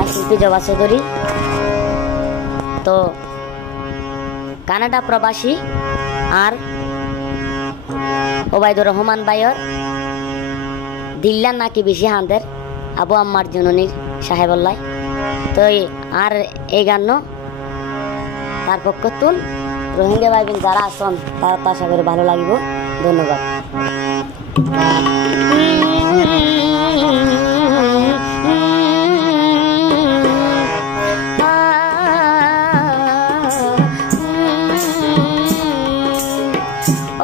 আর শিল্পী জবা চৌধুরী। তো কানাডা প্রবাসী আর ওবায়দুর রহমান ভাইয়ের দিল্লার নাকি বেশি হাঁদের আবু আম্মার জননীর সাহেবল্লাই। তো আর এই গান তার পক্ষ তুন রোহিঙ্গা ভাই বোন যারা আসন তারা তো আশা করি ভালো লাগিব। ধন্যবাদ।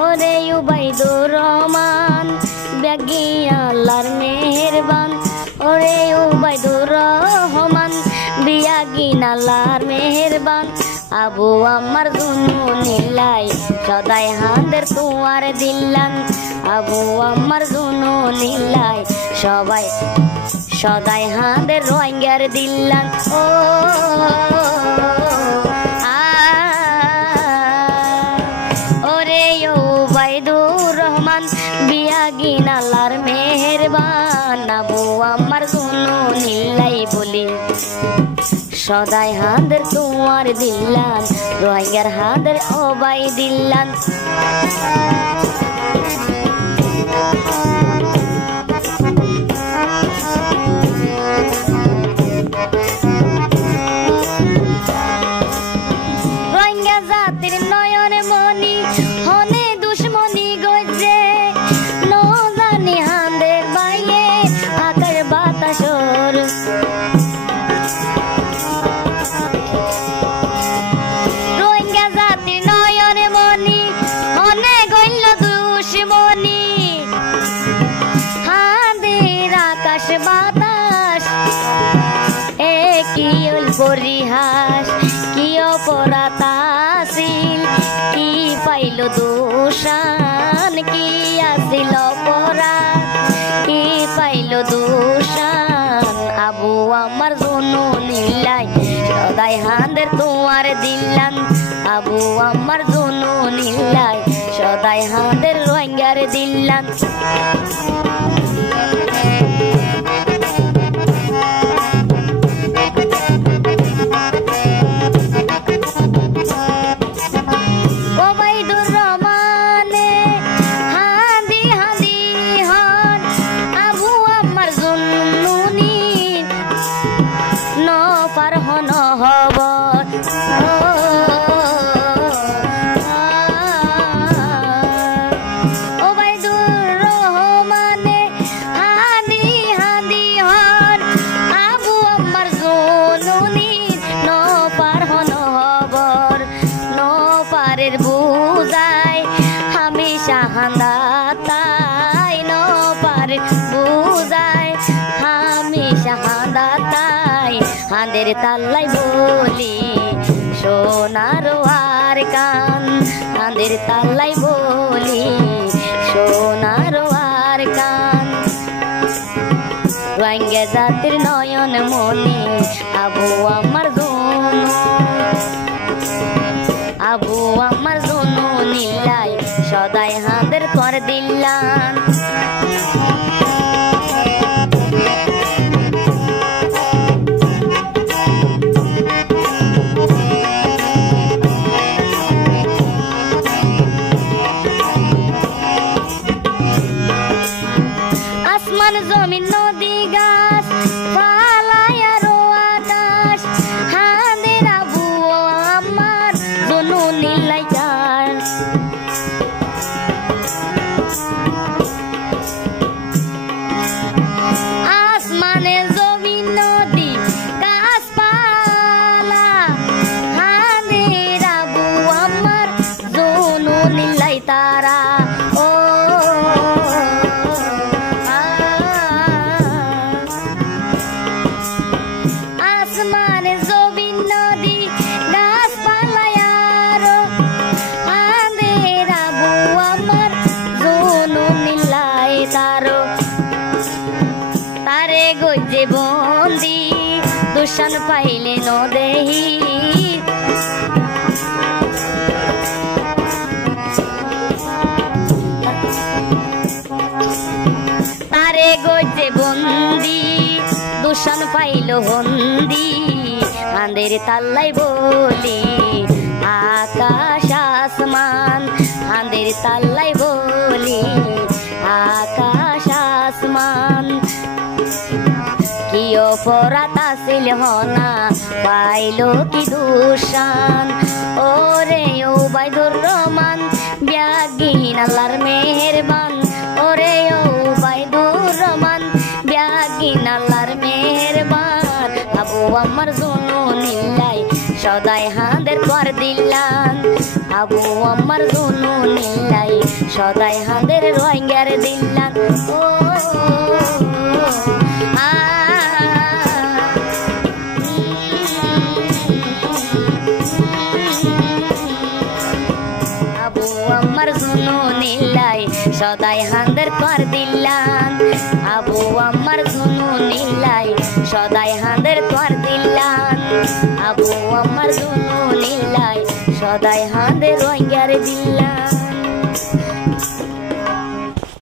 ওরে ওবায়দুর রহমান ব্যাগিয়া আল্লাহর মেহেরবান, ওরে ওবায়দুর রহমান বিয়াগিন আল্লাহর মেহেরবান। আবু আম্মার জুনুনিল্লাই সদাই হাঁদের তোমার দিল্লান, আবু আম্মার জুনুনিল্লাই সবাই সদাই হাঁদের রোহিঙ্গার দিল্লান। ও ওরে ওবায়দুর রহমান বিয়াগিন আল্লাহর মেহেরবান, আবু আম্মার জুনুনিল্লাই বলি সদাই হাঁদের তোমার দিল্লান, রোহিঙ্গার হাঁদের ওবাই দিল্লান। রোহিঙ্গা জাতির নয়ন মনি হনে দুশ্মনী গজে, ন জানি হাঁদের বাইয়ে আকার বাতাসর। রোহিঙ্গা জাতির নয়ন মনি হনে গইল দুশ্মনী, হাঁদের আকাশ বাতাস এ কি পরিহাস, কি অপরাতাসিল কি পাইল দোষান, কি আসিল অপরাধ কি পাইল দোষান। আবু আমার জুনুনিল্লাই সদাই হাঁদের তোমার দিল্লান, আবু আমার জুনুনিল্লাই সদাই হাঁদের রোহিঙ্গার দিল্লান। ওবায়দুর রহমানে হাঁদি হাঁদি হন, আবু আম্মার জুনুনি ন পার হন হব। ওবায়দুর রহমানে হাঁদি হাঁদি হন, আবু আম্মার জুনুনি ন পার হন হবর। ন পারের বুঝাই হামেশা হাঁদাতাই, ন পারের বুঝাই হামেশা হাঁদাতাই। হাঁদের তাল্লাই বলি সোনার আর কান, হাঁদের তাল্লাই বলি সোনার আর কান। রোহিঙ্গা জাতির নয়ন মনি আবু আমার জুনু, আবু আমার জুনুনিল্লাই সদাই হাঁদের তোর দিল্লান। আসমান জমিন নদী গাছ পালায় আরো আকাশ, হাঁদের আবু আমার জুনুনিল্লাই চার। আসমানে জমিন নদী গাছপালা, হাঁদের আবু আমার জুনুনিল্লাই তারা। ও আসমানে জমিন নদী গাছপালায় আরো, হাঁদের আবু আমার জুনুনিল্লাই তারো। তারে গজে বন্দি দূষণ পাইলে ন দেহি, তারে গজে বন্দি দূষণ পাইল হন্দি হাঁদের তাল্লাই বলি আকাশ আসমান হাঁদের তাল্লাই বলি আকাশ আসমান কি অপরাধ আসিল হনা পাইল কি দুশান ওরে ও বাইদুর রহমান ব্যাগিন আল্লাহর মেহেরবান ওরে ও বাইদুর রহমান ব্যাগিন আল্লাহর মেহেরবান আবু আমার জুনুনিল্লাই সদাই হাঁদের পর দিলান আবু আমার জুনুনিল্লাই সদাই হাঁদের রোহিঙ্গার দিলান ও আমার জুনুনিল্লাই সদাই হাঁদের পর দিলাম আবু আমার জুনুনিল্লাই সদাই হাঁদের পর দিলাম আবু আমার জুনুনিল্লাই সদাই হাঁদের রোহিঙ্গার দিলাম।